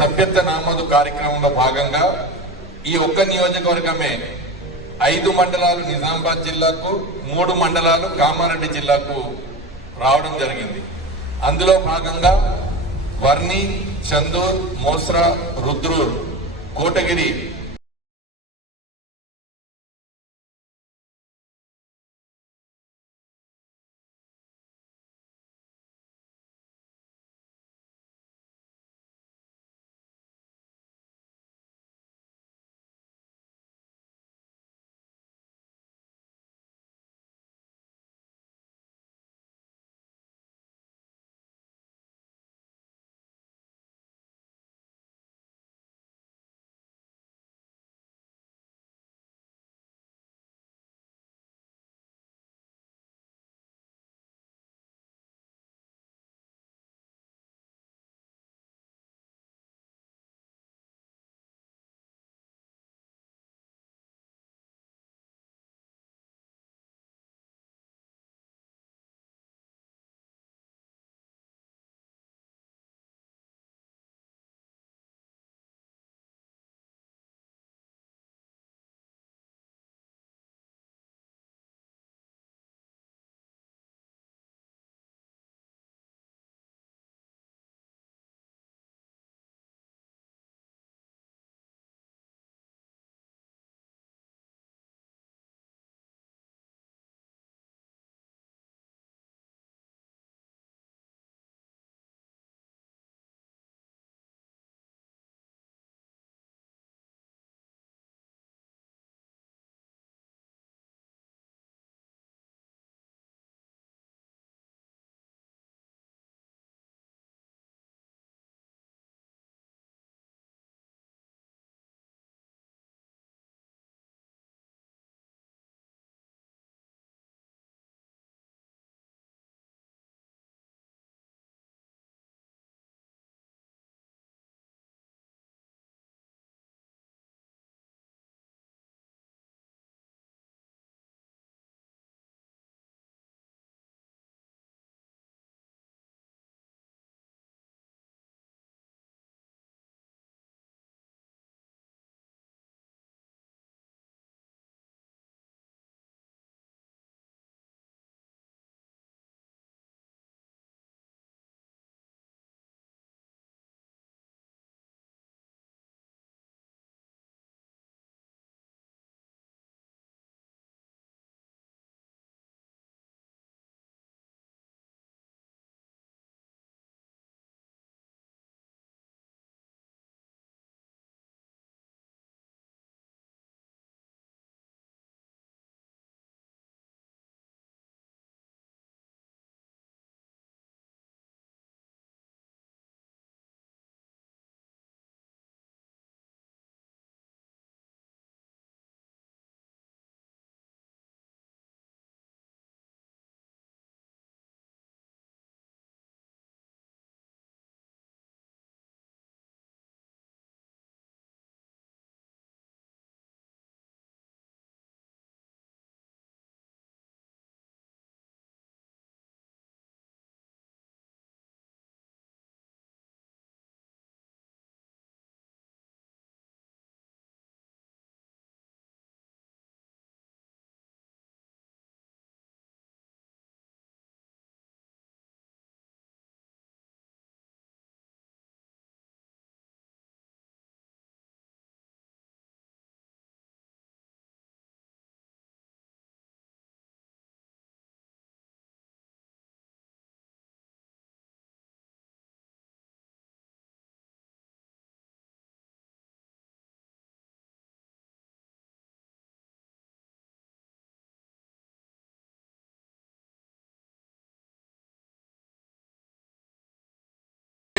సభ్యత్వ నామోదు కార్యక్రమంలో భాగంగా ఈ ఒక్క నియోజకవర్గమే ఐదు మండలాలు నిజామాబాద్ జిల్లాకు మూడు మండలాలు కామారెడ్డి జిల్లాకు రావడం జరిగింది. అందులో భాగంగా వర్ణి చందూర్ మోస్రా రుద్రూర్ కోటగిరి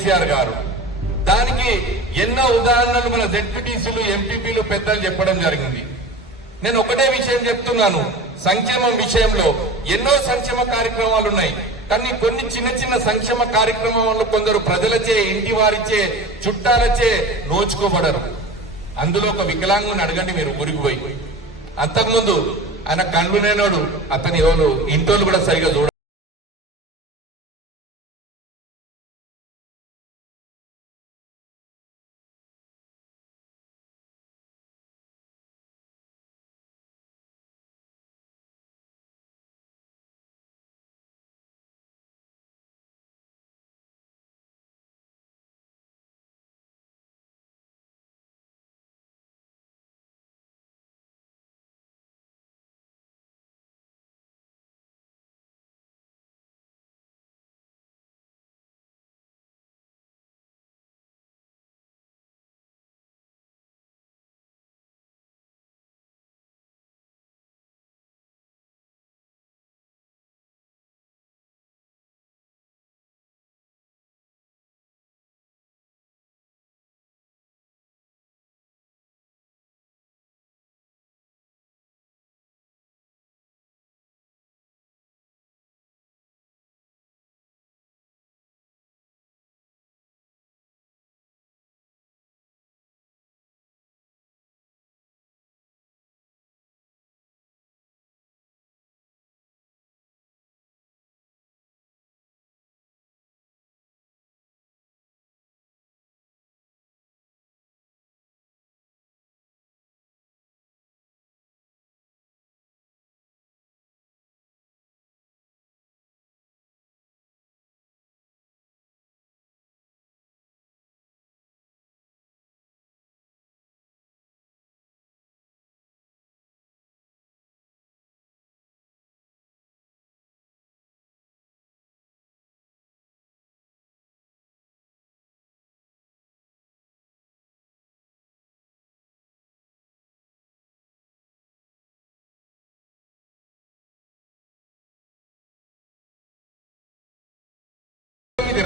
కేసీఆర్ గారు. దానికి ఎన్నో ఉదాహరణలు మన జెడ్పీటీసీలు ఎంపీపీలు పెద్దలు చెప్పడం జరిగింది. నేను ఒకటే విషయం చెప్తున్నాను. సంక్షేమం విషయంలో ఎన్నో సంక్షేమ కార్యక్రమాలు ఉన్నాయి. కానీ కొన్ని చిన్న చిన్న సంక్షేమ కార్యక్రమంలో కొందరు ప్రజలచే ఇంటి వారిచే చుట్టాలచే నోచుకోబడరు. అందులో ఒక వికలాంగుని అడగండి మీరు ఊరికి పోయి. అంతకుముందు ఆయన కళ్ళు లేనోడు అతని ఎవరు? ఇంటోళ్ళు కూడా సరిగా చూడ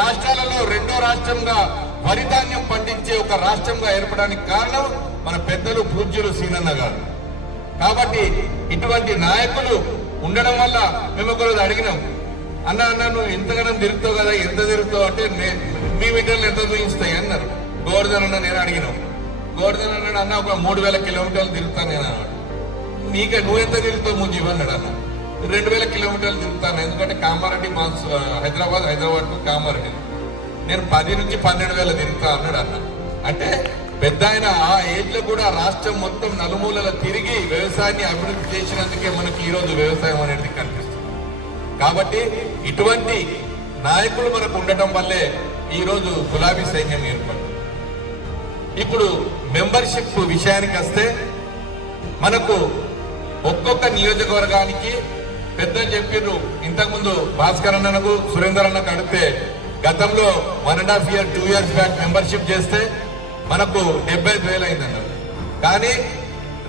రాష్ట్రాలలో రెండో రాష్ట్రంగా వరి ధాన్యం పండించే ఒక రాష్ట్రంగా ఏర్పడానికి కారణం మన పెద్దలు పూజ్యులు సీనన్న గారు. కాబట్టి ఇటువంటి నాయకులు ఉండడం వల్ల మేము ఒకరోజు అడిగినాం అన్న అన్న నువ్వు ఎంతగానో తిరుగుతావు కదా ఎంత తిరుగుతావు? అంటే మీ మీటర్లు ఎంత చూపిస్తాయి అన్నారు. గోవర్ధన్ అన్న నేను అడిగినాం. గోవర్ధన్ అన్నాడు అన్న ఒక మూడు వేల కిలోమీటర్లు తిరుగుతాను నేను అన్నాడు. నీకే నువ్వు ఎంత తిరుగుతావు ముజీబ్ అన్నాడు అన్న. రెండు వేల కిలోమీటర్లు తిరుగుతాను. ఎందుకంటే కామారెడ్డి మా హైదరాబాద్ హైదరాబాద్ టు కామారెడ్డి. నేను పది నుంచి పన్నెండు వేల తిరుగుతా అన్నాడు అన్న. అంటే పెద్ద ఆయన ఆ ఏజ్లో కూడా రాష్ట్రం మొత్తం నలుమూలల తిరిగి వ్యవసాయాన్ని అభివృద్ధి చేసినందుకే మనకి ఈ రోజు వ్యవసాయం అనేది కనిపిస్తుంది. కాబట్టి ఇటువంటి నాయకులు మనకు ఉండటం వల్లే ఈరోజు గులాబీ సైన్యం ఏర్పడింది. ఇప్పుడు మెంబర్షిప్ విషయానికి వస్తే మనకు ఒక్కొక్క నియోజకవర్గానికి పెద్ద చెప్పిర్రు. ఇంతకుముందు భాస్కర్ అన్నకు సురేందర్ అన్నకు అడిగితే గతంలో one and half year two years back membership చేస్తే మనకు డెబ్బై ఐదు వేలు అయిందన్నారు. కానీ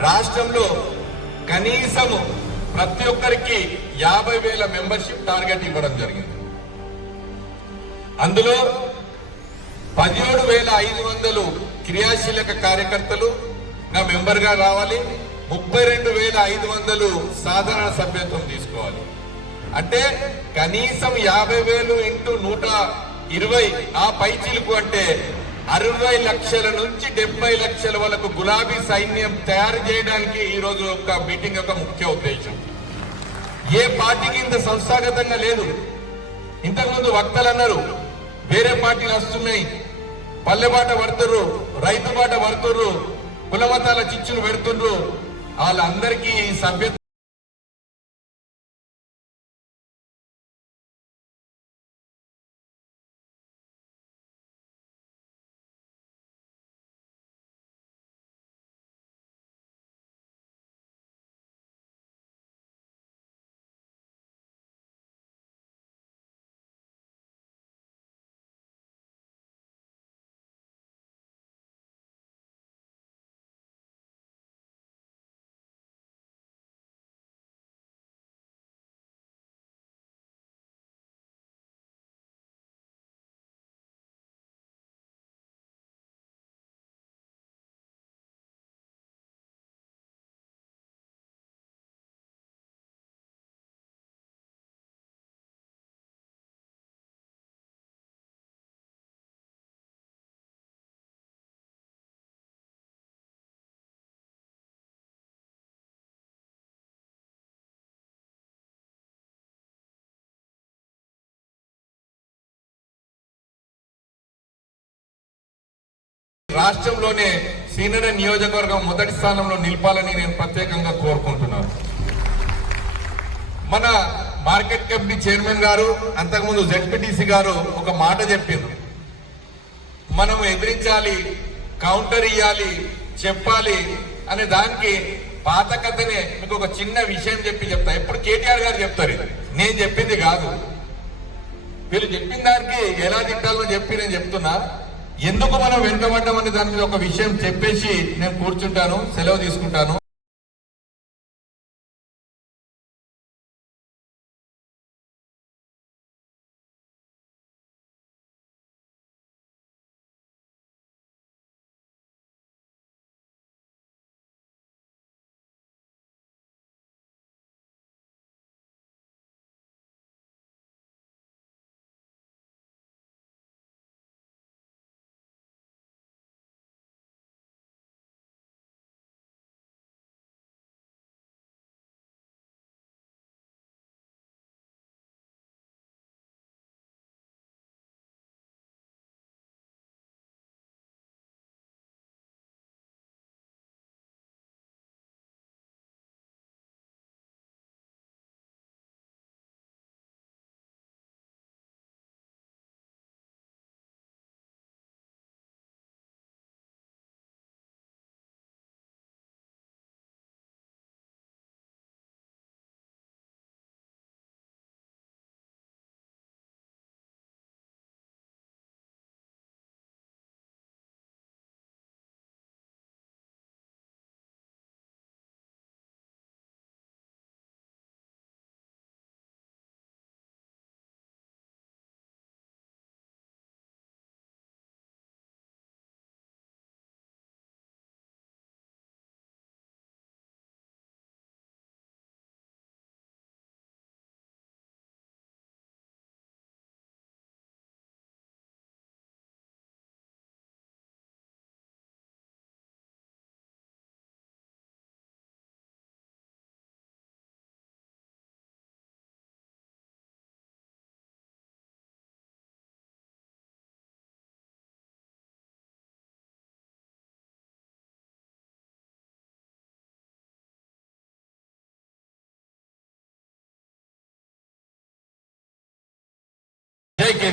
రాష్ట్రంలో కనీసం ప్రతి ఒక్కరికి యాభై వేల మెంబర్షిప్ టార్గెట్ ఇవ్వడం జరిగింది. అందులో పదిహేడు వేల ఐదు వందలు క్రియాశీలక కార్యకర్తలు నా మెంబర్గా రావాలి. ముప్పై రెండు వేల ఐదు వందలు సాధారణ సభ్యత్వం తీసుకోవాలి. అంటే కనీసం యాభై వేలు ఇంటూ నూట ఇరవై ఆ పై అంటే అరవై లక్షల నుంచి డెబ్బై లక్షల వరకు గులాబీ సైన్యం తయారు చేయడానికి ఈ రోజు ఒక మీటింగ్ యొక్క ముఖ్య ఉద్దేశం. ఏ పార్టీకి ఇంత సంస్థాగతంగా లేదు. ఇంతకుముందు వక్తలు అన్నారు వేరే పార్టీలు వస్తున్నాయి. పల్లెబాట పడుతుర్రు రైతు బాట పడుతుర్రు కులమతాల చిచ్చులు పెడుతుండ్రు. వాళ్ళందరికీ ఈ సభ్యత రాష్ట్రంలోనే సీనియర్ నియోజకవర్గం మొదటి స్థానంలో నిలపాలని నేను ప్రత్యేకంగా కోరుకుంటున్నాను. మన మార్కెట్ కమిటీ చైర్మన్ గారు అంతకుముందు జెడ్పీటీసీ గారు ఒక మాట చెప్పింది మనం ఎదిరించాలి కౌంటర్ ఇవ్వాలి చెప్పాలి అనే దానికి పాత కథనే మీకు ఒక చిన్న విషయం చెప్పి చెప్తా. ఎప్పుడు కేటీఆర్ గారు చెప్తారు ఇది. నేను చెప్పింది కాదు. వీళ్ళు చెప్పిన దానికి ఎలా తిట్టాలో చెప్పి నేను చెప్తున్నా. ఎందుకు మనం వెనుకబడ్డామనే దాని మీద ఒక విషయం చెప్పేసి నేను కూర్చుంటాను సెలవు తీసుకుంటాను.